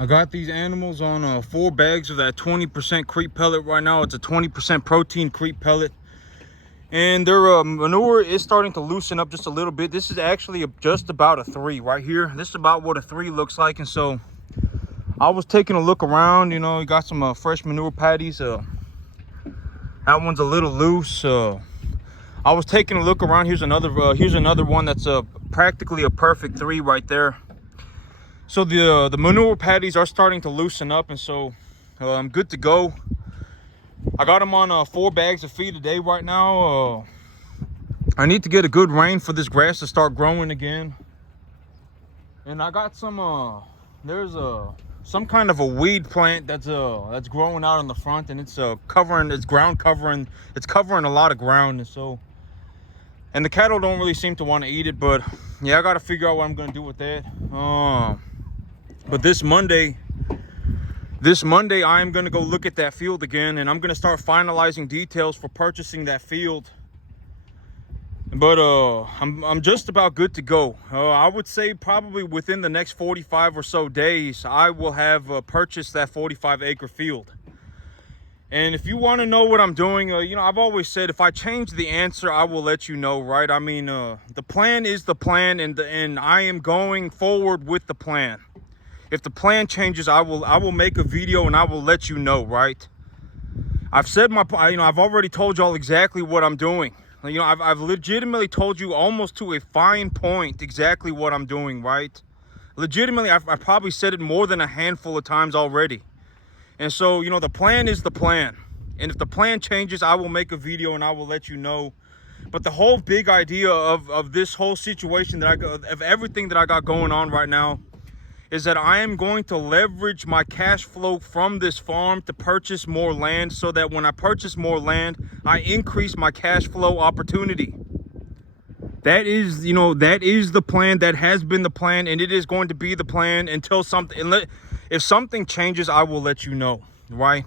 I got these animals on 4 bags of that 20% creep pellet right now. It's a 20% protein creep pellet. And their manure is starting to loosen up just a little bit. This is actually just about a 3 right here. This is about what a 3 looks like. And so I was taking a look around. You know, you got some fresh manure patties. That one's a little loose. I was taking a look around. Here's another one that's practically a perfect 3 right there. So the manure patties are starting to loosen up, and so I'm good to go. I got them on 4 bags of feed a day right now. I need to get a good rain for this grass to start growing again. And I got some there's some kind of a weed plant that's growing out in the front, and it's covering a lot of ground. And the cattle don't really seem to want to eat it, but yeah, I got to figure out what I'm going to do with that. But this Monday I am going to go look at that field again, and I'm going to start finalizing details for purchasing that field. But I'm just about good to go. I would say probably within the next 45 or so days, I will have purchased that 45-acre field. And if you want to know what I'm doing, you know, I've always said if I change the answer, I will let you know, right? I mean, the plan is the plan, and I am going forward with the plan. If the plan changes, I will make a video and I will let you know, right? I've said I've already told y'all exactly what I'm doing. You know, I've legitimately told you almost to a fine point exactly what I'm doing, right? Legitimately, I've probably said it more than a handful of times already. And so, you know, the plan is the plan. And if the plan changes, I will make a video and I will let you know. But the whole big idea of this whole situation of everything that I got going on right now is that I am going to leverage my cash flow from this farm to purchase more land, so that when I purchase more land, I increase my cash flow opportunity. That is, you know, that is the plan. That has been the plan, and it is going to be the plan until if something changes, I will let you know, right?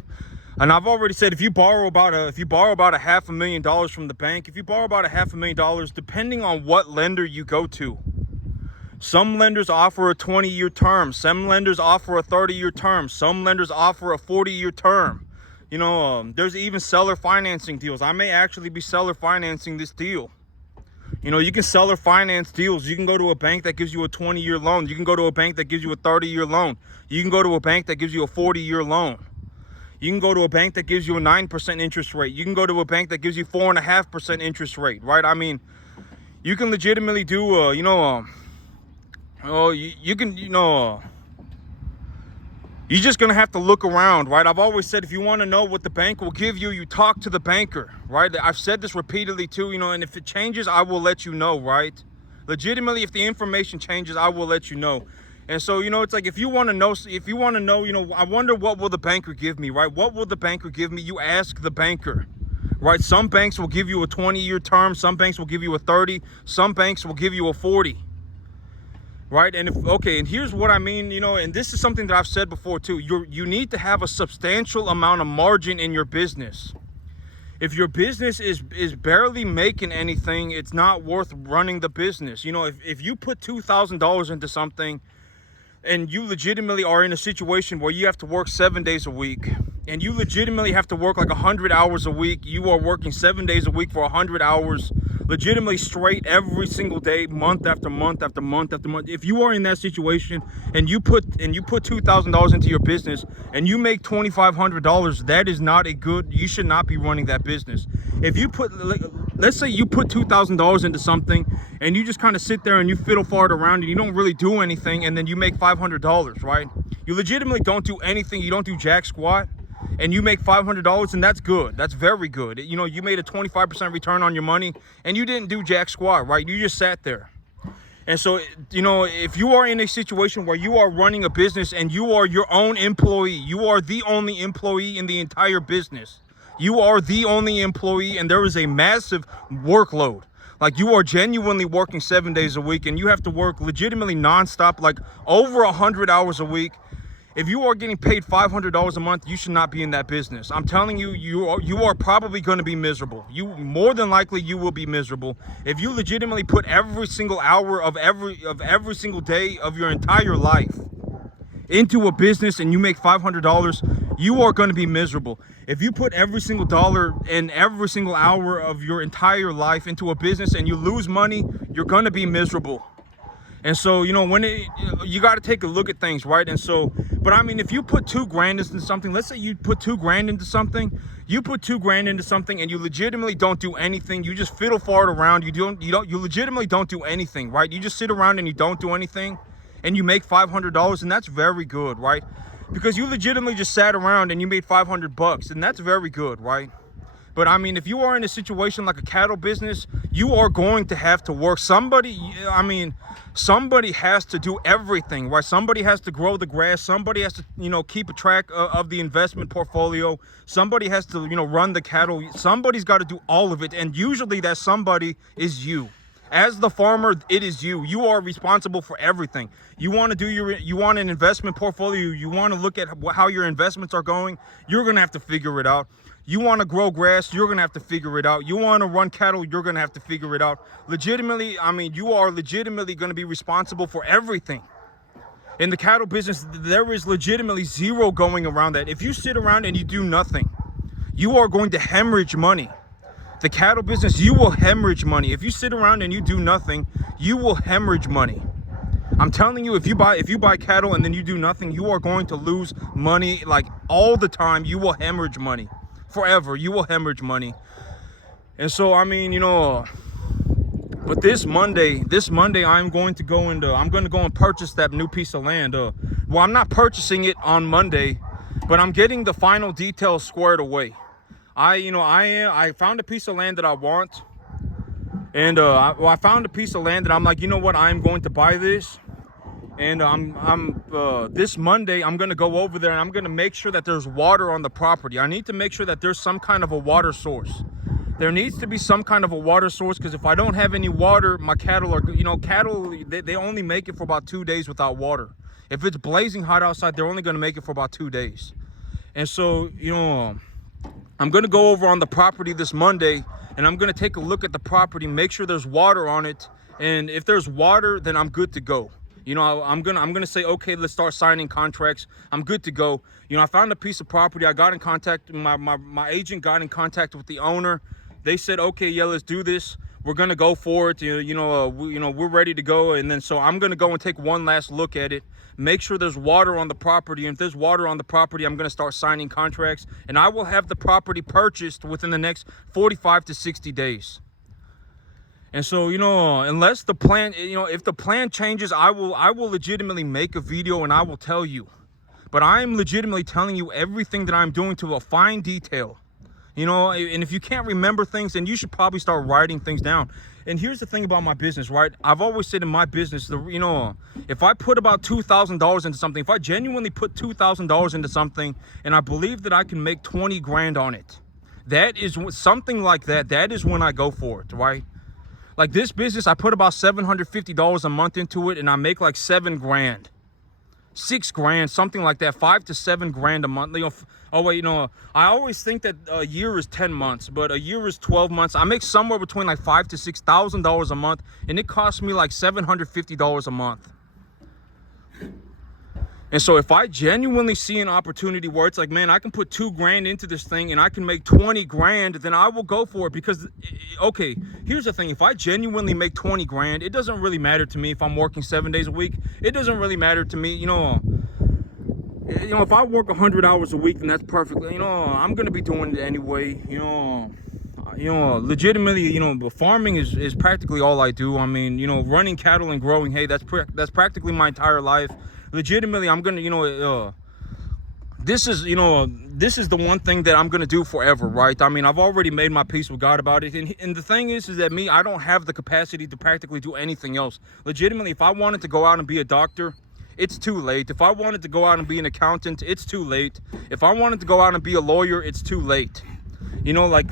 And I've already said, if you borrow about $500,000 from the bank, if you borrow about $500,000, depending on what lender you go to, some lenders offer a 20-year term. Some lenders offer a 30-year term. Some lenders offer a 40-year term. You know, there's even seller financing deals. I may actually be seller financing this deal. You know, you can seller finance deals. You can go to a bank that gives you a 20-year loan. You can go to a bank that gives you a 30-year loan. You can go to a bank that gives you a 40-year loan. You can go to a bank that gives you a 9% interest rate. You can go to a bank that gives you 4.5% interest rate, right? I mean, you can legitimately do, you can, you're just going to have to look around, right? I've always said, if you want to know what the bank will give you, you talk to the banker, right? I've said this repeatedly too, and if it changes, I will let you know, right? Legitimately, if the information changes, I will let you know. And so, it's like, if you want to know, I wonder what will the banker give me, right? What will the banker give me? You ask the banker, right? Some banks will give you a 20-year term. Some banks will give you a 30. Some banks will give you a 40. Right? And and here's what I mean, and this is something that I've said before too. You need to have a substantial amount of margin in your business. If your business is barely making anything, it's not worth running the business. If you put $2,000 into something and you legitimately are in a situation where you have to work 7 days a week, and you legitimately have to work like 100 hours a week, you are working 7 days a week for 100 hours, legitimately straight every single day, month after month after month after month. If you are in that situation and you put $2,000 into your business and you make $2,500, that is not you should not be running that business. If you let's say you put $2,000 into something and you just kind of sit there and you fiddle fart around and you don't really do anything, and then you make $500, right? You legitimately don't do anything. You don't do jack squat, and you make $500, and that's good. That's very good. You made a 25% return on your money, and you didn't do jack squat, right? You just sat there. And so, if you are in a situation where you are running a business and you are your own employee, you are the only employee in the entire business. You are the only employee, and there is a massive workload. Like, you are genuinely working 7 days a week, and you have to work legitimately nonstop, like over 100 hours a week. If you are getting paid $500 a month, you should not be in that business. I'm telling you, you are probably going to be miserable. More than likely, you will be miserable. If you legitimately put every single hour of every single day of your entire life into a business and you make $500, you are going to be miserable. If you put every single dollar and every single hour of your entire life into a business and you lose money, you're going to be miserable. And so, you know, you got to take a look at things, right? And so, but I mean, if you put $2,000 into something, let's say you put $2,000 into something, and you legitimately don't do anything. You just fiddle fart around. You legitimately don't do anything, right? You just sit around and you don't do anything, and you make $500, and that's very good, right? Because you legitimately just sat around and you made $500, and that's very good, right? But I mean, if you are in a situation like a cattle business, you are going to have to work. Somebody has to do everything, right? Somebody has to grow the grass. Somebody has to, you know, keep a track of the investment portfolio. Somebody has to, you know, run the cattle. Somebody's got to do all of it. And usually that somebody is you. As the farmer, it is you. You are responsible for everything. You want an investment portfolio. You want to look at how your investments are going. You're going to have to figure it out. You want to grow grass, you're going to have to figure it out. You want to run cattle, you're going to have to figure it out. Legitimately, I mean, you are legitimately going to be responsible for everything. In the cattle business, there is legitimately zero going around that. If you sit around and you do nothing, you are going to hemorrhage money. The cattle business, you will hemorrhage money. If you sit around and you do nothing, you will hemorrhage money. I'm telling you, if you buy cattle and then you do nothing, you are going to lose money like all the time. You will hemorrhage money. Forever, you will hemorrhage money. And so, I mean, you know, but this Monday I'm going to go and purchase that new piece of land. Well, I'm not purchasing it on Monday, but I'm getting the final details squared away. I found a piece of land that I want, and I found a piece of land that I'm like, you know what, I'm going to buy this. And this Monday, I'm going to go over there and I'm going to make sure that there's water on the property. I need to make sure that there's some kind of a water source. There needs to be some kind of a water source, because if I don't have any water, my cattle are, you know, they only make it for about 2 days without water. If it's blazing hot outside, they're only going to make it for about 2 days. And so, you know, I'm going to go over on the property this Monday and I'm going to take a look at the property, make sure there's water on it. And if there's water, then I'm good to go. You know, I'm gonna say, okay, let's start signing contracts. I'm good to go. You know, I found a piece of property. I got in contact. My agent got in contact with the owner. They said, okay, yeah, let's do this. We're gonna go for it. We're ready to go. And then so I'm gonna go and take one last look at it. Make sure there's water on the property. And if there's water on the property, I'm gonna start signing contracts. And I will have the property purchased within the next 45 to 60 days. And so, you know, unless the plan, you know, if the plan changes, I will legitimately make a video and I will tell you. But I am legitimately telling you everything that I'm doing to a fine detail. You know, and if you can't remember things, then you should probably start writing things down. And here's the thing about my business, right? I've always said in my business, you know, if I put about $2,000 into something, if I genuinely put $2,000 into something and I believe that I can make 20 grand on it, that is something like that. That is when I go for it, right? Like this business, I put about $750 a month into it and I make like 7 grand, 6 grand, something like that, 5 to 7 grand a month. You know, I always think that a year is 10 months, but a year is 12 months. I make somewhere between like $5,000 to $6,000 a month, and it costs me like $750 a month. And so if I genuinely see an opportunity where it's like, man, I can put 2 grand into this thing and I can make 20 grand, then I will go for it. Because, okay, here's the thing. If I genuinely make 20 grand, it doesn't really matter to me if I'm working 7 days a week. It doesn't really matter to me, you know, if I work 100 hours a week, then that's perfectly, you know, I'm going to be doing it anyway, you know, legitimately, you know, farming is practically all I do. I mean, you know, running cattle and growing hay, that's practically my entire life. Legitimately, I'm gonna, you know, this is the one thing that I'm gonna do forever, right? I mean, I've already made my peace with God about it, and the thing is that I don't have the capacity to practically do anything else. Legitimately, if I wanted to go out and be a doctor, it's too late. If I wanted to go out and be an accountant, it's too late. If I wanted to go out and be a lawyer, it's too late. You know, like,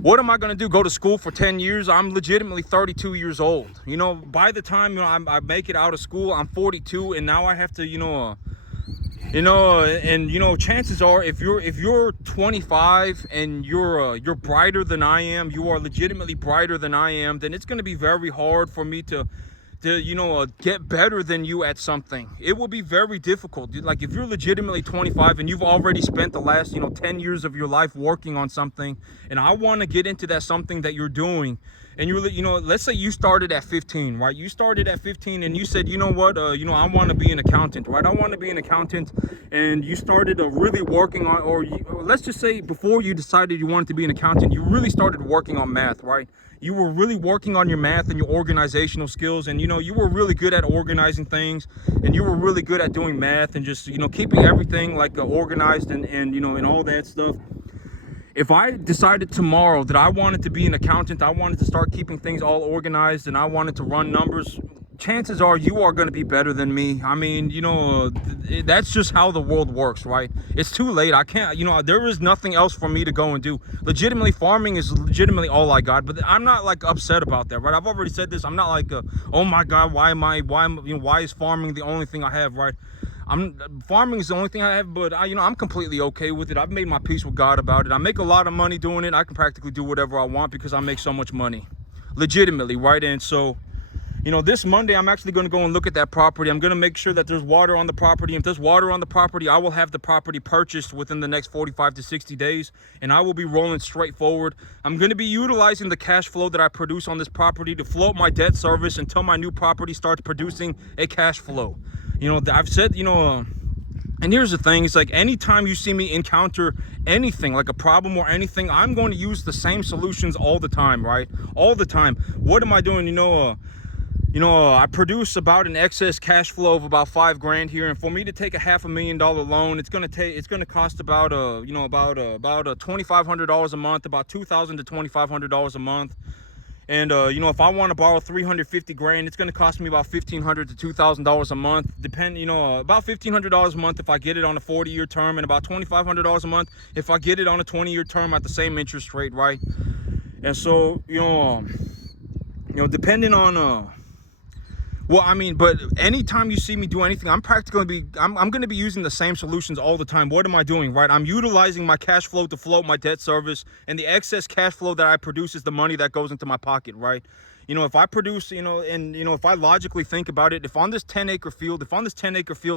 what am I going to do? Go to school for 10 years? I'm legitimately 32 years old. You know, by the time, you know, I make it out of school, I'm 42, and now I have to, chances are if you're 25 and you're brighter than I am, you are legitimately brighter than I am, then it's going to be very hard for me to to get better than you at something. It will be very difficult. Like if you're legitimately 25 and you've already spent the last 10 years of your life working on something, and I want to get into that something that you're doing, and let's say you started at 15, right? You started at 15 and you said, you know what, I want to be an accountant, right? I want to be an accountant. And you started really working on, or let's just say before you decided you wanted to be an accountant, you really started working on math, right? You were really working on your math and your organizational skills, and you were really good at organizing things, and you were really good at doing math and just keeping everything like organized and all that stuff. If I decided tomorrow that I wanted to be an accountant, I wanted to start keeping things all organized, and I wanted to run numbers, chances are you are going to be better than me. I mean, that's just how the world works, right? It's too late. I can't, there is nothing else for me to go and do. Legitimately, farming is legitimately all I got, but I'm not like upset about that, right? I've already said this. I'm not like, oh my God, why is farming the only thing I have, right? Farming is the only thing I have, but I'm completely okay with it. I've made my peace with God about it. I make a lot of money doing it. I can practically do whatever I want because I make so much money, legitimately, right? And so, this Monday, I'm actually going to go and look at that property. I'm going to make sure that there's water on the property. If there's water on the property, I will have the property purchased within the next 45 to 60 days, and I will be rolling straight forward. I'm going to be utilizing the cash flow that I produce on this property to float my debt service until my new property starts producing a cash flow. I've said, and here's the thing, it's like anytime you see me encounter anything like a problem or anything, I'm going to use the same solutions all the time, right? All the time. What am I doing? I produce about an excess cash flow of about $5,000 here, and for me to take a $500,000 loan, it's going to cost about $2,500 a month, about $2,000 to $2,500 a month. And if I want to borrow $350,000, it's going to cost me about $1,500 to $2,000 a month, about $1,500 a month if I get it on a 40-year term, and about $2,500 a month if I get it on a 20-year term at the same interest rate, right? And so depending on but anytime you see me do anything, I'm going to be using the same solutions all the time. What am I doing, right? I'm utilizing my cash flow to float my debt service, and the excess cash flow that I produce is the money that goes into my pocket, right? If I produce, if I logically think about it, if on this 10-acre field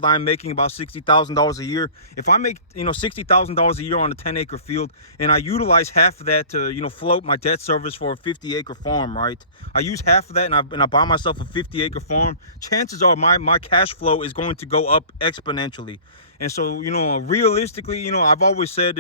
I'm making about $60,000 a year, if I make, $60,000 a year on a 10-acre field, and I utilize half of that to, float my debt service for a 50-acre farm, right? I use half of that and I buy myself a 50-acre farm, chances are my cash flow is going to go up exponentially. And so, realistically, I've always said,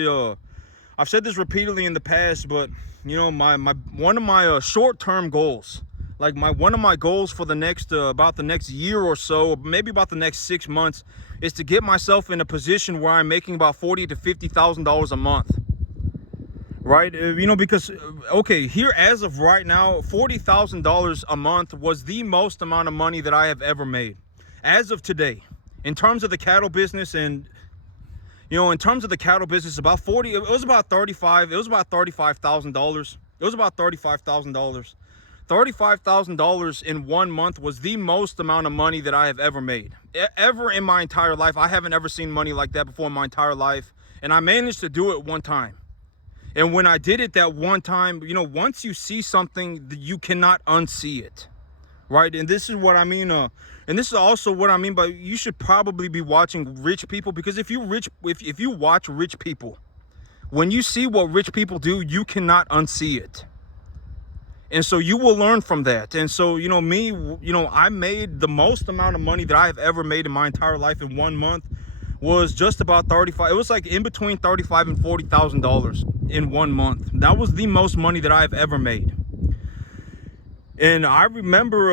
I've said this repeatedly in the past, but one of my short-term goals, like one of my goals for the next about the next year or so, maybe about the next 6 months, is to get myself in a position where I'm making about $40,000 to $50,000 a month, right? Because okay, here as of right now, $40,000 a month was the most amount of money that I have ever made as of today, in terms of the cattle business. And in terms of the cattle business, it was about $35,000. It was about $35,000. $35,000 in 1 month was the most amount of money that I have ever made. Ever in my entire life. I haven't ever seen money like that before in my entire life. And I managed to do it one time. And when I did it that one time, once you see something, you cannot unsee it. Right? And this is what I mean. And this is also what I mean by you should probably be watching rich people, because if you watch rich people, when you see what rich people do, you cannot unsee it. And so you will learn from that. And so, I made the most amount of money that I have ever made in my entire life in 1 month was just about 35. It was like in between $35,000 and $40,000 in 1 month. That was the most money that I've ever made. And I remember,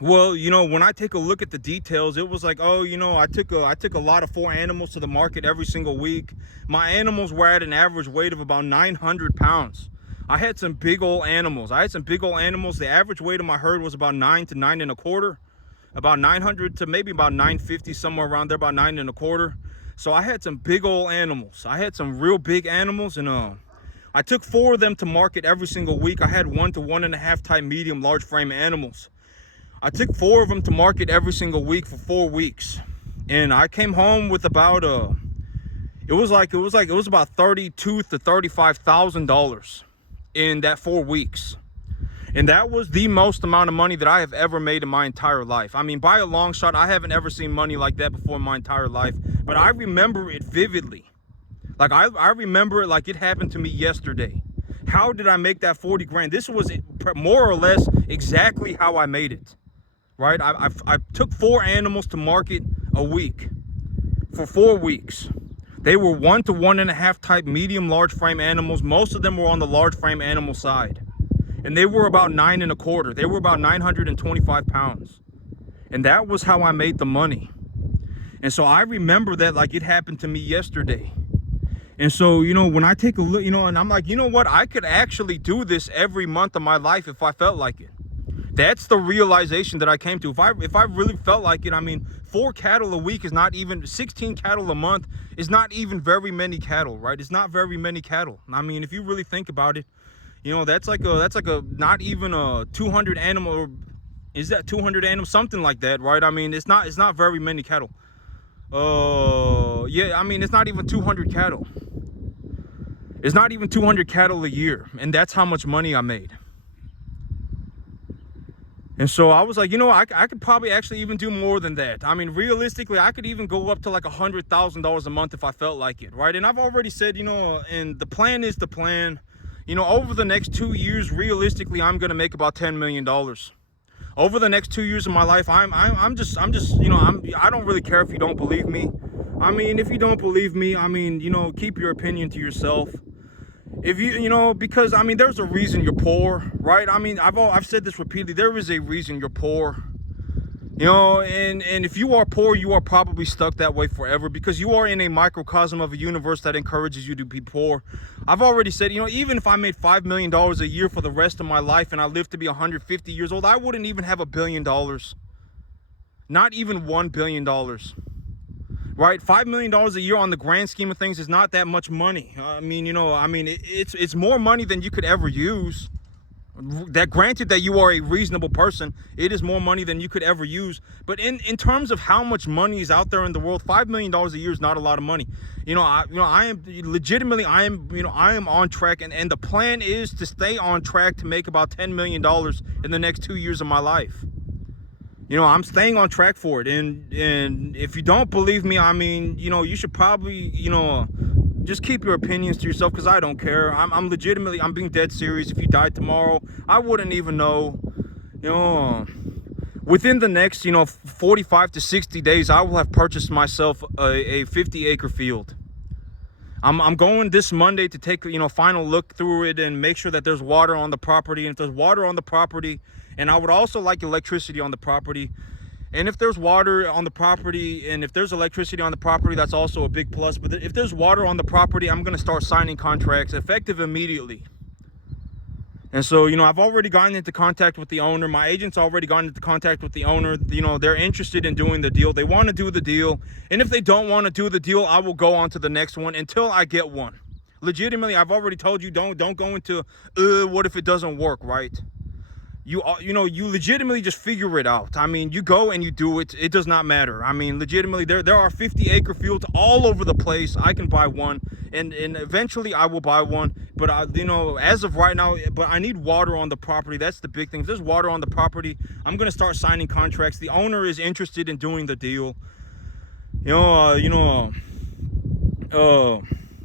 when I take a look at the details, it was like, I took a lot of 4 animals to the market every single week. My animals were at an average weight of about 900 pounds. I had some big old animals. The average weight of my herd was about 9 to 9 1/4, about 900 to maybe about 950, somewhere around there, about 9 1/4. So I had some big old animals. I had some real big animals, and I took 4 of them to market every single week. I had 1 to 1.5 type medium large frame animals. I took 4 of them to market every single week for 4 weeks, and I came home with about it was about $32,000 to $35,000 in that 4 weeks. And that was the most amount of money that I have ever made in my entire life. I mean, by a long shot, I haven't ever seen money like that before in my entire life. But I remember it vividly. Like, I remember it like it happened to me yesterday. How did I make that 40 grand? This was more or less exactly how I made it, right? I took 4 animals to market a week for 4 weeks. They were 1 to 1.5 type medium large frame animals. Most of them were on the large frame animal side. And they were about 9 1/4. They were about 925 pounds. And that was how I made the money. And so I remember that like it happened to me yesterday. And so, you know, when I take a look, you know, and I'm like, you know what, I could actually do this every month of my life if I felt like it. That's the realization that I came to. If I really felt like it, I mean, 4 cattle a week is not even, 16 cattle a month is not even very many cattle, right? It's not very many cattle. I mean, if you really think about it, you know, that's like a not even a 200 animal, or is that 200 animals, something like that, right? I mean, it's not very many cattle. Yeah, I mean, it's not even 200 cattle. It's not even 200 cattle a year, and that's how much money I made. And so I was like, you know, I could probably actually even do more than that. I mean, realistically, I could even go up to like $100,000 a month if I felt like it, right? And I've already said, you know, and the plan is the plan. You know, over the next 2 years, realistically, I'm gonna make about $10 million. Over the next 2 years of my life, I'm just, you know, I don't really care if you don't believe me. I mean, if you don't believe me, I mean, you know, keep your opinion to yourself. If you know, because I mean, there's a reason you're poor, right? I mean, I've said this repeatedly. There is a reason you're poor. You know, and if you are poor, you are probably stuck that way forever because you are in a microcosm of a universe that encourages you to be poor. I've already said, you know, even if I made $5 million a year for the rest of my life and I lived to be 150 years old, I wouldn't even have $1 billion. Not even $1 billion. Right? $5 million a year on the grand scheme of things is not that much money. I mean, you know, I mean, it's more money than you could ever use. That granted that you are a reasonable person, it is more money than you could ever use. But in terms of how much money is out there in the world, $5 million a year is not a lot of money. You know, I am legitimately, I am on track, and the plan is to stay on track to make about $10 million in the next 2 years of my life. You know, I'm staying on track for it. And if you don't believe me, I mean, you know, you should probably, you know, just keep your opinions to yourself because I don't care. I'm legitimately, I'm being dead serious. If you died tomorrow, I wouldn't even know. You know, within the next, you know, 45 to 60 days, I will have purchased myself a 50-acre field. I'm going this Monday to take, you know, final look through it and make sure that there's water on the property. And if there's water on the property, and I would also like electricity on the property. And if there's water on the property and if there's electricity on the property, that's also a big plus. But if there's water on the property, I'm going to start signing contracts effective immediately. And so, you know, I've already gotten into contact with the owner. My agent's already gotten into contact with the owner. You know, they're interested in doing the deal. They want to do the deal. And if they don't want to do the deal, I will go on to the next one until I get one. Legitimately, I've already told you, don't go into, what if it doesn't work, right? You know, you legitimately just figure it out. I mean, you go and you do it. It does not matter. I mean, legitimately, there are 50-acre fields all over the place. I can buy one, and eventually I will buy one. But you know, as of right now, but I need water on the property. That's the big thing. If there's water on the property, I'm gonna start signing contracts. The owner is interested in doing the deal.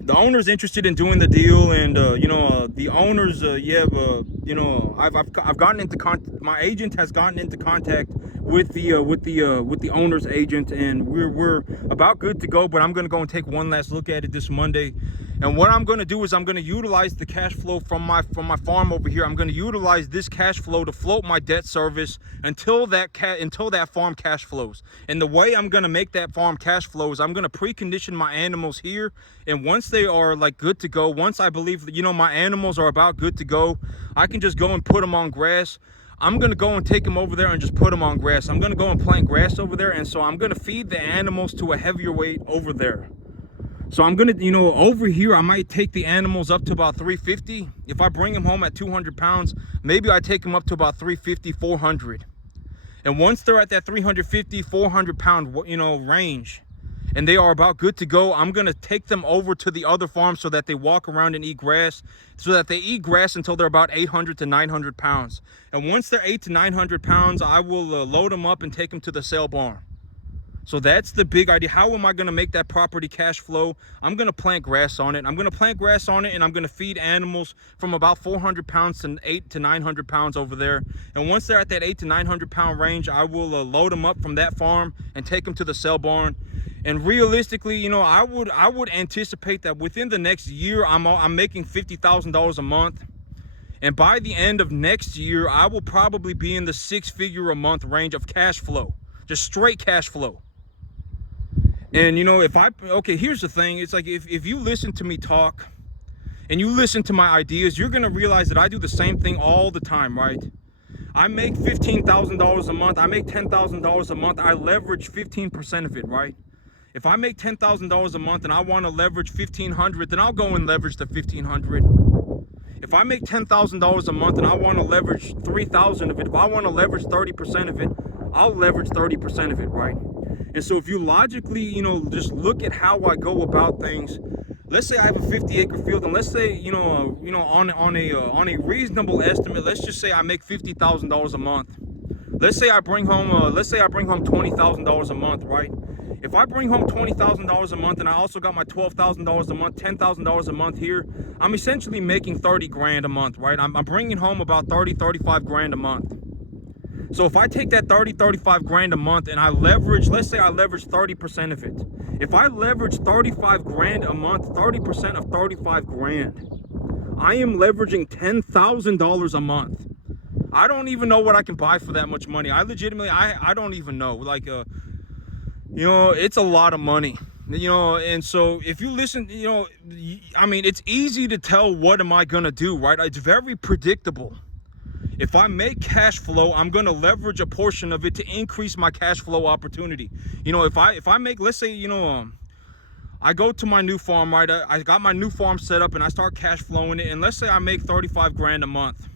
The owner's interested in doing the deal, and the owner's I've gotten into my agent has gotten into contact with the owner's agent, and we're about good to go. But I'm gonna go and take one last look at it this Monday. And what I'm going to do is I'm going to utilize the cash flow from my farm over here. I'm going to utilize this cash flow to float my debt service until that farm cash flows. And the way I'm going to make that farm cash flow is I'm going to precondition my animals here. And once they are like good to go, once I believe that, you know, my animals are about good to go, I can just go and put them on grass. I'm going to go and take them over there and just put them on grass. I'm going to go and plant grass over there. And so I'm going to feed the animals to a heavier weight over there. So I'm going to, over here, I might take the animals up to about 350. If I bring them home at 200 pounds, maybe I take them up to about 350, 400. And once they're at that 350, 400 pound, range, and they are about good to go, I'm going to take them over to the other farm so that they walk around and eat grass, so that they eat grass until they're about 800 to 900 pounds. And once they're 800 to 900 pounds, I will load them up and take them to the sale barn. So that's the big idea. How am I going to make that property cash flow? I'm going to plant grass on it. I'm going to plant grass on it, and I'm going to feed animals from about 400 pounds to 800 to 900 pounds over there. And once they're at that 800 to 900 pound range, I will load them up from that farm and take them to the sale barn. And realistically, you know, I would anticipate that within the next year, I'm making $50,000 a month. And by the end of next year, I will probably be in the 6-figure a month range of cash flow, just straight cash flow. And, you know, okay, here's the thing. It's like if you listen to me talk and you listen to my ideas, you're going to realize that I do the same thing all the time, right? I make $15,000 a month. I make $10,000 a month. I leverage 15% of it, right? If I make $10,000 a month and I want to leverage 1,500, then I'll go and leverage the 1,500. If I make $10,000 a month and I want to leverage 3,000 of it, if I want to leverage 30% of it, I'll leverage 30% of it, right? And so if you logically, you know, just look at how I go about things. Let's say I have a 50-acre field, and let's say, on a reasonable estimate, let's just say I make $50,000 a month. Let's say I bring home $20,000 a month, right? If I bring home $20,000 a month, and I also got my $12,000 a month, $10,000 a month here, I'm essentially making 30 grand a month, right? I'm bringing home about 35 grand a month. So if I take that 35 grand a month and I leverage, let's say I leverage 30% of it. If I leverage 35 grand a month, 30% of 35 grand, I am leveraging $10,000 a month. I don't even know what I can buy for that much money. I legitimately, I don't even know. Like, it's a lot of money. And so if you listen, I mean, it's easy to tell what am I gonna do, right? It's very predictable. If I make cash flow, I'm going to leverage a portion of it to increase my cash flow opportunity. If I make, let's say, I go to my new farm, right? I got my new farm set up and I start cash flowing it. And let's say I make 35 grand a month.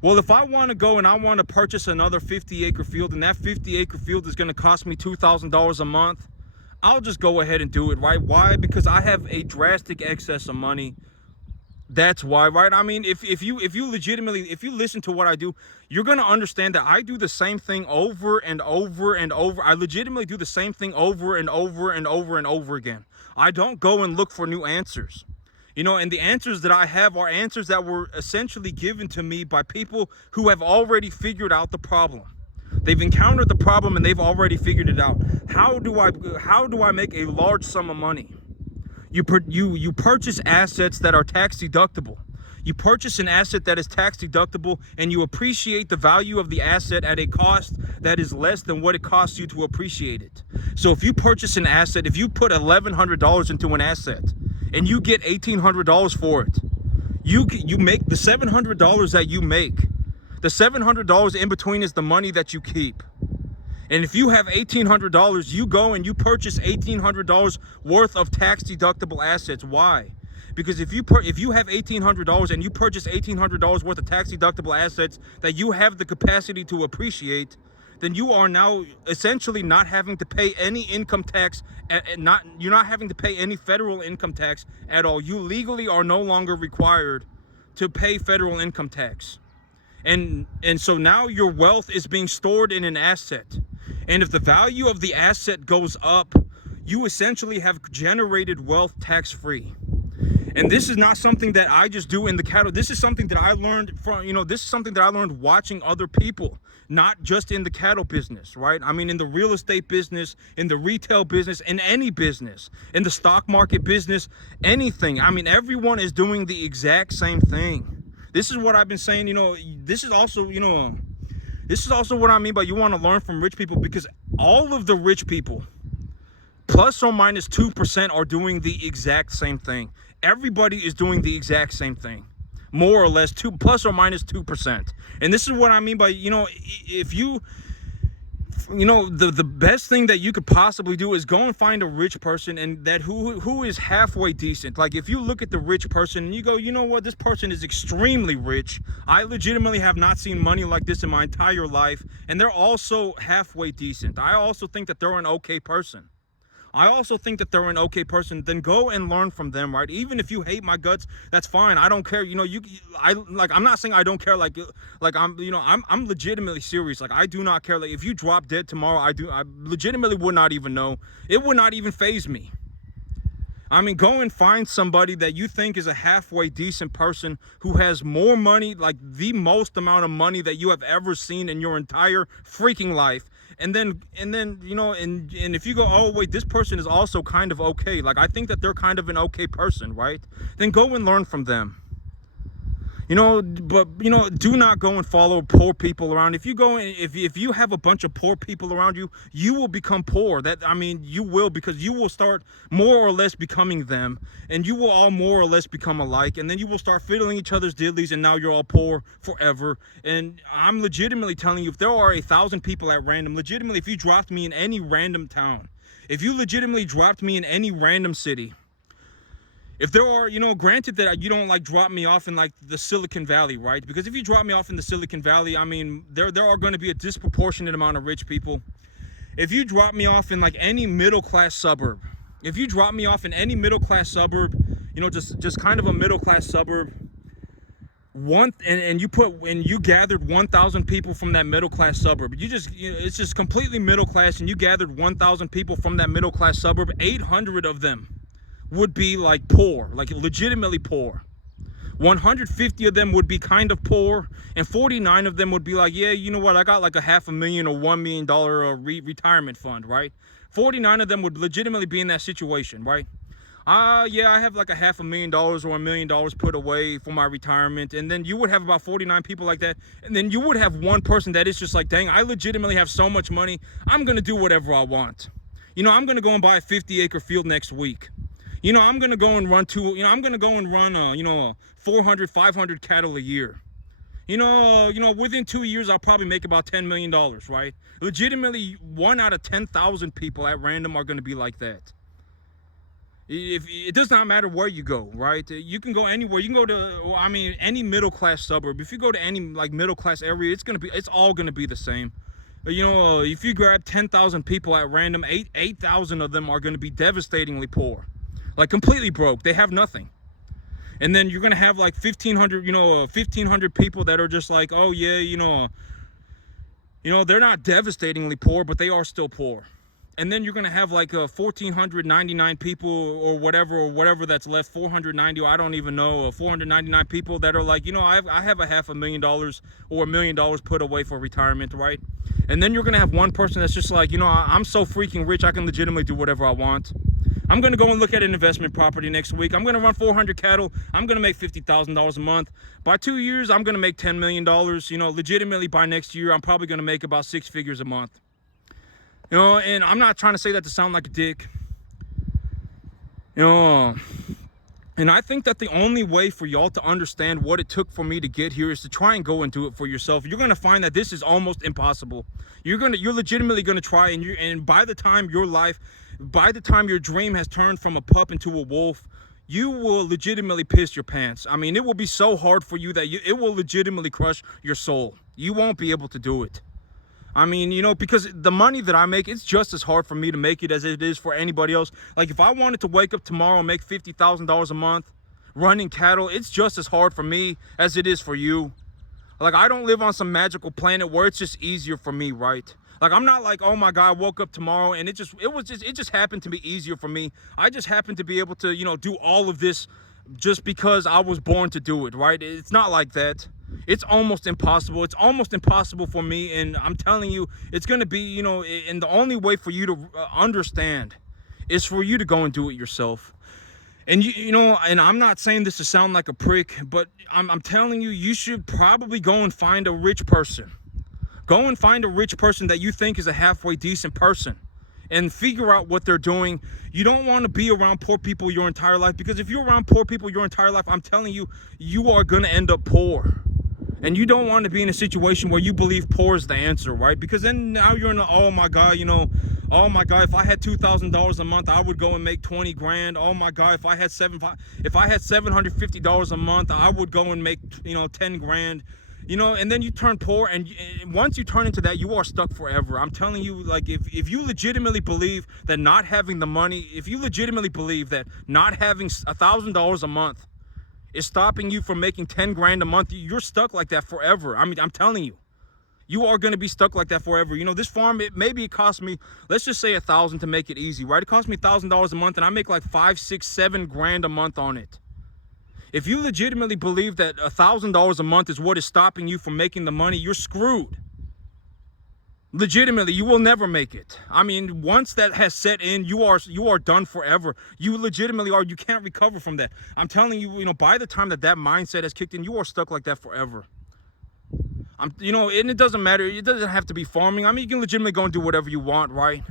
Well, if I want to go and I want to purchase another 50-acre field, and that 50-acre field is going to cost me $2,000 a month, I'll just go ahead and do it, right? Why? Because I have a drastic excess of money. That's why, right? I mean, if you listen to what I do, you're going to understand that I do the same thing over and over and over. I legitimately do the same thing over and over and over and over again. I don't go and look for new answers. And the answers that I have are answers that were essentially given to me by people who have already figured out the problem. They've encountered the problem and they've already figured it out. How do I make a large sum of money? You purchase assets that are tax deductible. You purchase an asset that is tax deductible, and you appreciate the value of the asset at a cost that is less than what it costs you to appreciate it. So if you purchase an asset, if you put $1,100 into an asset and you get $1,800 for it, you make the $700 that you make. The $700 in between is the money that you keep. And if you have $1,800, you go and you purchase $1,800 worth of tax deductible assets. Why? Because if you have $1,800 and you purchase $1,800 worth of tax deductible assets that you have the capacity to appreciate, then you are now essentially not having to pay any income tax, you're not having to pay any federal income tax at all. You legally are no longer required to pay federal income tax. And so now your wealth is being stored in an asset. And if the value of the asset goes up, you essentially have generated wealth tax-free. And this is not something that I just do in the cattle. This is something that I learned watching other people, not just in the cattle business, right? I mean, in the real estate business, in the retail business, in any business, in the stock market business, anything. I mean, everyone is doing the exact same thing. This is what I've been saying, this is also what I mean by you want to learn from rich people, because all of the rich people, plus or minus 2%, are doing the exact same thing. Everybody is doing the exact same thing, more or less, plus or minus 2%. And this is what I mean by, if you, the best thing that you could possibly do is go and find a rich person and that who is halfway decent. Like, if you look at the rich person and you go, you know what, this person is extremely rich. I legitimately have not seen money like this in my entire life. And they're also halfway decent. I also think that they're an okay person. I also think that they're an okay person. Then go and learn from them, right? Even if you hate my guts, that's fine. I don't care. You know, I'm not saying I don't care. Like I'm legitimately serious. Like, I do not care. Like, if you drop dead tomorrow, I legitimately would not even know. It would not even faze me. I mean, go and find somebody that you think is a halfway decent person who has more money, like the most amount of money that you have ever seen in your entire freaking life. And then, you know, and if you go, oh, wait, this person is also kind of okay. Like, I think that they're kind of an okay person, right? Then go and learn from them. You know, but, you know, do not go and follow poor people around. If you go and if you have a bunch of poor people around you, you will become poor. I mean, you will, because you will start more or less becoming them, and you will all more or less become alike, and then you will start fiddling each other's diddlies, and now you're all poor forever. And I'm legitimately telling you, if there are 1,000 people at random, legitimately, if you dropped me in any random town, if you legitimately dropped me in any random city, if there are, you know, granted that you don't like drop me off in like the Silicon Valley, right? Because if you drop me off in the Silicon Valley, I mean, there are going to be a disproportionate amount of rich people. If you drop me off in like any middle-class suburb, if you drop me off in any middle-class suburb, you know, just kind of a middle-class suburb, and you gathered 1,000 people from that middle-class suburb, it's just completely middle-class, and you gathered 1,000 people from that middle-class suburb, 800 of them would be like poor, like legitimately poor. 150 of them would be kind of poor, and 49 of them would be like, yeah, you know what, I got like a $500,000 or $1 million retirement fund, right? 49 of them would legitimately be in that situation, right? Yeah, I have like a $500,000 or $1 million put away for my retirement. And then you would have about 49 people like that, and then you would have one person that is just like, dang, I legitimately have so much money, I'm gonna do whatever I want. You know, I'm gonna go and buy a 50-acre field next week. You know, I'm going to go and run 400, 500 cattle a year. You know, within 2 years, I'll probably make about $10 million, right? Legitimately, 1 out of 10,000 people at random are going to be like that. It does not matter where you go, right? You can go anywhere. You can go to, I mean, any middle-class suburb. If you go to any, like, middle-class area, it's all going to be the same. You know, if you grab 10,000 people at random, 8,000 of them are going to be devastatingly poor. Like, completely broke. They have nothing. And then you're going to have like 1,500 people that are just like, oh yeah, you know, they're not devastatingly poor, but they are still poor. And then you're going to have like 1,499 people or whatever that's left, 490, I don't even know, 499 people that are like, you know, I have a $500,000 or $1 million put away for retirement, right? And then you're going to have one person that's just like, you know, I'm so freaking rich, I can legitimately do whatever I want. I'm going to go and look at an investment property next week. I'm going to run 400 cattle. I'm going to make $50,000 a month. By 2 years, I'm going to make $10 million. You know, legitimately by next year, I'm probably going to make about 6 figures a month. You know, and I'm not trying to say that to sound like a dick. You know, and I think that the only way for y'all to understand what it took for me to get here is to try and go and do it for yourself. You're going to find that this is almost impossible. You're legitimately going to try, and by the time your dream has turned from a pup into a wolf, you will legitimately piss your pants. I mean, it will be so hard for you that it will legitimately crush your soul. You won't be able to do it. I mean, you know, because the money that I make, it's just as hard for me to make it as it is for anybody else. Like, if I wanted to wake up tomorrow and make $50,000 a month running cattle, it's just as hard for me as it is for you. Like, I don't live on some magical planet where it's just easier for me, right? Like, I'm not like, oh my God, I woke up tomorrow and it just happened to be easier for me. I just happened to be able to, you know, do all of this just because I was born to do it, right? It's not like that. It's almost impossible. It's almost impossible for me, and I'm telling you, it's going to be, you know, and the only way for you to understand is for you to go and do it yourself. And you know, and I'm not saying this to sound like a prick, but I'm telling you, you should probably go and find a rich person. Go and find a rich person that you think is a halfway decent person and figure out what they're doing. You don't want to be around poor people your entire life, because if you're around poor people your entire life, I'm telling you, you are going to end up poor. And you don't want to be in a situation where you believe poor is the answer, right? Because then now you're in a, oh my God, you know, oh my God, if I had $2,000 a month, I would go and make 20 grand. Oh my God, if I had $750 a month, I would go and make, you know, 10 grand. You know, and then you turn poor, and once you turn into that, you are stuck forever. I'm telling you, like, if you legitimately believe that not having the money, if you legitimately believe that not having $1,000 a month is stopping you from making 10 grand a month, you're stuck like that forever. I mean, I'm telling you, you are going to be stuck like that forever. You know, this farm, maybe it cost me, let's just say 1,000 to make it easy, right? It cost me $1,000 a month, and I make like 5, 6, 7 grand a month on it. If you legitimately believe that $1,000 a month is what is stopping you from making the money, you're screwed. Legitimately, you will never make it. I mean, once that has set in, you are done forever. You legitimately are. You can't recover from that. I'm telling you, you know, by the time that mindset has kicked in, you are stuck like that forever. You know, and it doesn't matter. It doesn't have to be farming. I mean, you can legitimately go and do whatever you want, right?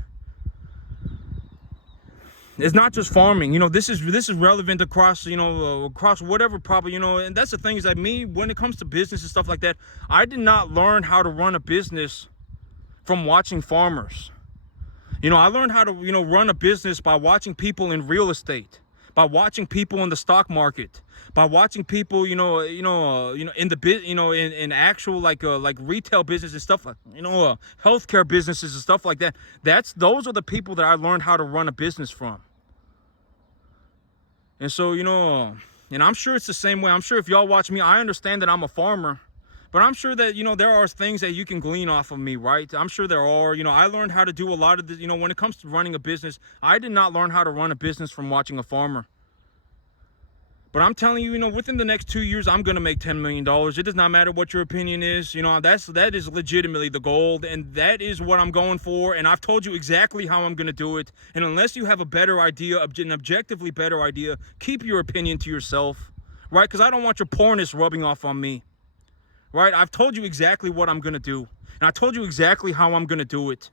It's not just farming. You know, this is relevant across, you know, across whatever, probably, you know. And that's the thing, is that me, when it comes to business and stuff like that, I did not learn how to run a business from watching farmers. You know, I learned how to, you know, run a business by watching people in real estate, by watching people in the stock market, by watching people, in the in actual like retail business and stuff like, healthcare businesses and stuff like that. Those are the people that I learned how to run a business from. And so, you know, and I'm sure it's the same way. I'm sure if y'all watch me, I understand that I'm a farmer, but I'm sure that, you know, there are things that you can glean off of me, right? I'm sure there are. You know, I learned how to do a lot of the, you know, when it comes to running a business, I did not learn how to run a business from watching a farmer. But I'm telling you, you know, within the next 2 years, I'm going to make $10 million. It does not matter what your opinion is. You know, that is legitimately the goal. And that is what I'm going for. And I've told you exactly how I'm going to do it. And unless you have a better idea, an objectively better idea, keep your opinion to yourself, right? Because I don't want your poorness rubbing off on me, right? I've told you exactly what I'm going to do. And I told you exactly how I'm going to do it.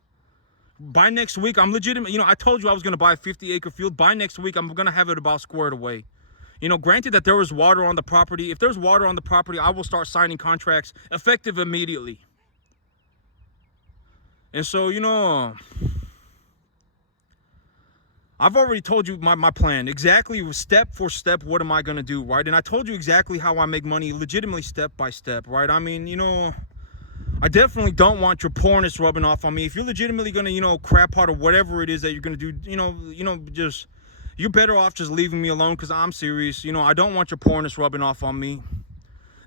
By next week, I'm legitimate. You know, I told you I was going to buy a 50-acre field. By next week, I'm going to have it about squared away. You know, granted that there was water on the property. If there's water on the property, I will start signing contracts effective immediately. And so, you know, I've already told you my plan. Exactly, step for step, what am I going to do, right? And I told you exactly how I make money, legitimately step by step, right? I mean, you know, I definitely don't want your poorness rubbing off on me. If you're legitimately going to, you know, crap out or whatever it is that you're going to do, just... you're better off just leaving me alone, because I'm serious. You know, I don't want your poorness rubbing off on me.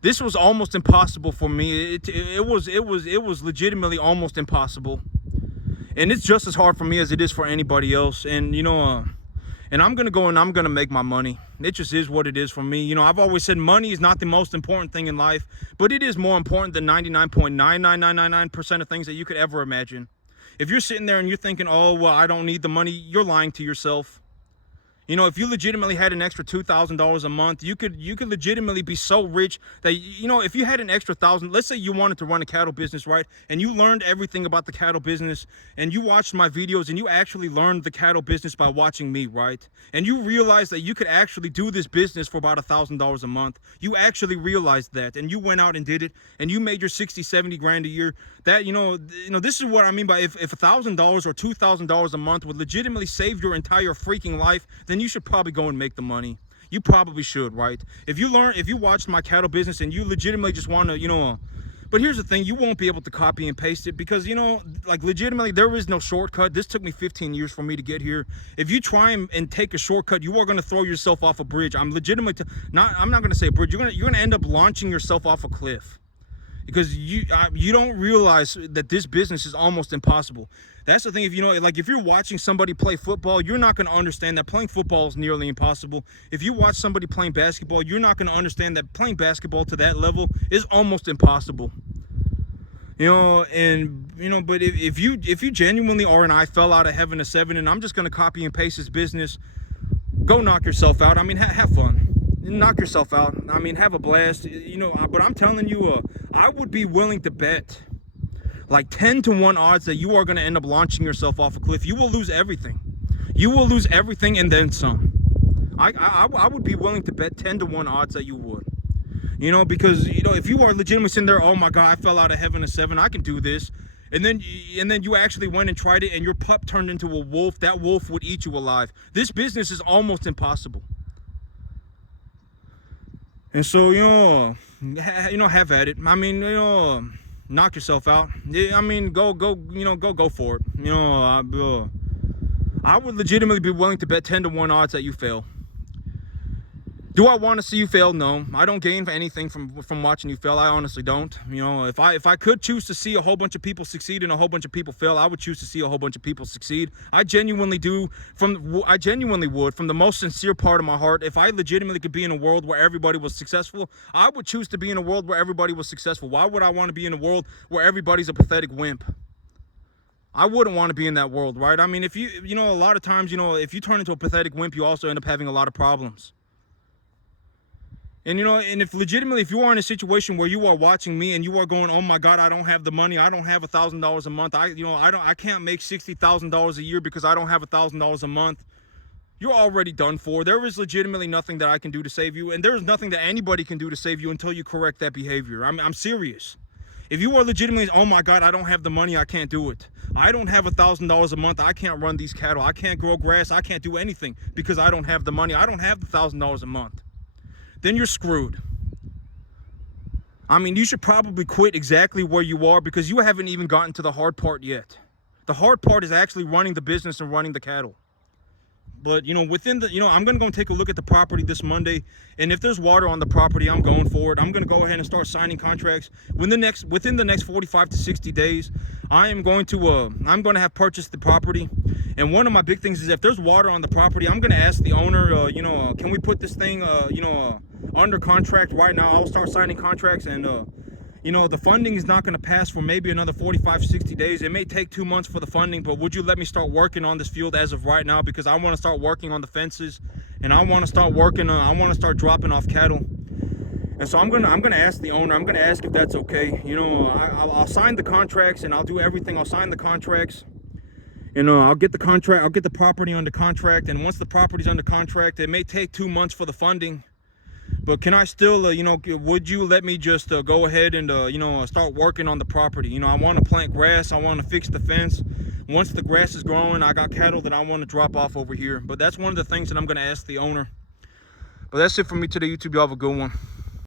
This was almost impossible for me. It was legitimately almost impossible. And it's just as hard for me as it is for anybody else. And, you know, and I'm going to go and I'm going to make my money. It just is what it is for me. You know, I've always said money is not the most important thing in life, but it is more important than 99.99999% of things that you could ever imagine. If you're sitting there and you're thinking, oh, well, I don't need the money, you're lying to yourself. You know, if you legitimately had an extra $2,000 a month, you could legitimately be so rich that, you know, if you had an extra $1,000, let's say you wanted to run a cattle business, right? And you learned everything about the cattle business, and you watched my videos, and you actually learned the cattle business by watching me, right? And you realized that you could actually do this business for about $1,000 a month. You actually realized that, and you went out and did it, and you made your 60, 70 grand a year. That, you know, this is what I mean by if $1,000 or $2,000 a month would legitimately save your entire freaking life, then you should probably go and make the money. You probably should, right? If you watched my cattle business and you legitimately just want to, you know, but here's the thing, you won't be able to copy and paste it, because, you know, like, legitimately, there is no shortcut. This took me 15 years for me to get here. If you try and take a shortcut, you are going to throw yourself off a bridge. I'm not going to say a bridge. You're going to end up launching yourself off a cliff, because you don't realize that this business is almost impossible. That's the thing. If you know, like, if you're watching somebody play football, you're not going to understand that playing football is nearly impossible. If you watch somebody playing basketball, you're not going to understand that playing basketball to that level is almost impossible. You know, and, you know, but if you genuinely are and I fell out of heaven to seven and I'm just going to copy and paste this business, go knock yourself out. I mean, have fun. Knock yourself out. I mean, have a blast. You know, but I'm telling you, I would be willing to bet like 10-to-1 odds that you are going to end up launching yourself off a cliff. You will lose everything. You will lose everything and then some. I would be willing to bet 10-to-1 odds that you would. You know, because, you know, if you are legitimately sitting there, oh my God, I fell out of heaven to seven, I can do this. And then you actually went and tried it and your pup turned into a wolf. That wolf would eat you alive. This business is almost impossible. And so, have at it. I mean, knock yourself out. I mean, go for it. I would legitimately be willing to bet 10-to-1 odds that you fail. Do I want to see you fail? No. I don't gain anything from watching you fail. I honestly don't. If I could choose to see a whole bunch of people succeed and a whole bunch of people fail, I would choose to see a whole bunch of people succeed. I genuinely do. I genuinely would, from the most sincere part of my heart. If I legitimately could be in a world where everybody was successful, I would choose to be in a world where everybody was successful. Why would I want to be in a world where everybody's a pathetic wimp? I wouldn't want to be in that world, right? I mean, if a lot of times, if you turn into a pathetic wimp, you also end up having a lot of problems. And if legitimately, if you are in a situation where you are watching me and you are going, oh my God, I don't have the money, I don't have $1,000 a month, I can't make $60,000 a year because I don't have $1,000 a month, you're already done for. There is legitimately nothing that I can do to save you, and there is nothing that anybody can do to save you until you correct that behavior. I'm serious. If you are legitimately, oh my God, I don't have the money, I can't do it. I don't have $1,000 a month, I can't run these cattle, I can't grow grass, I can't do anything because I don't have the money, I don't have the $1,000 a month. Then you're screwed. I mean, you should probably quit exactly where you are because you haven't even gotten to the hard part yet. The hard part is actually running the business and running the cattle. But, within the, I'm going to go and take a look at the property this Monday. And if there's water on the property, I'm going for it. I'm going to go ahead and start signing contracts. Within the next 45 to 60 days, I'm going to have purchased the property. And one of my big things is if there's water on the property, I'm going to ask the owner, can we put this thing, under contract right now? I'll start signing contracts, and the funding is not going to pass for maybe another 45, 60 days. It may take 2 months for the funding, but would you let me start working on this field as of right now? Because I want to start working on the fences, and I want to start dropping off cattle. And so I'm gonna ask the owner. I'm gonna ask if that's okay. I'll sign the contracts and I'll do everything. I'll sign the contracts. I'll get the contract. I'll get the property under contract. And once the property's under contract, it may take 2 months for the funding. But can I still, would you let me just go ahead and, start working on the property? I want to plant grass. I want to fix the fence. Once the grass is growing, I got cattle that I want to drop off over here. But that's one of the things that I'm going to ask the owner. But that's it for me today, YouTube. Y'all have a good one.